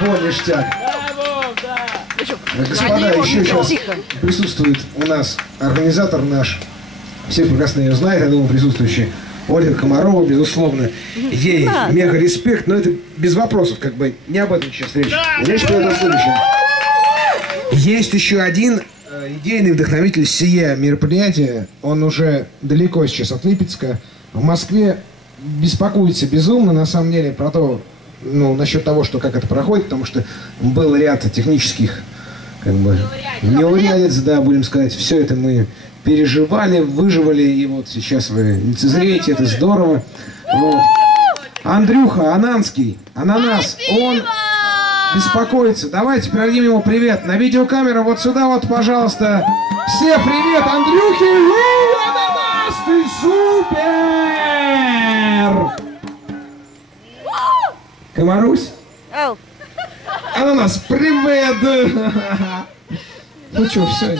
Во, ништяк. Господа, еще сейчас присутствует у нас организатор наш. Все прекрасно ее знают, я думаю, присутствующие. Ольга Комарова, безусловно. Ей мега респект, но это без вопросов, как бы не об этом сейчас речь. Речь пойдет о следующем. Есть еще один идейный вдохновитель сия мероприятия. Он уже далеко сейчас от Липецка. В Москве беспокоится безумно, на самом деле, про то, ну, насчет того, что как это проходит, потому что был ряд технических, как бы, неурядиц, да, будем сказать. Все это мы переживали, выживали, и вот сейчас вы лицезреете, это здорово. Вот. Андрюха Ананский, Ананас, он беспокоится. Давайте передадим ему привет. На видеокамеру вот сюда вот, пожалуйста. Все привет, Андрюхе! Ананас, ты супер! Комарусь? Ананас, привет! Ну что, все.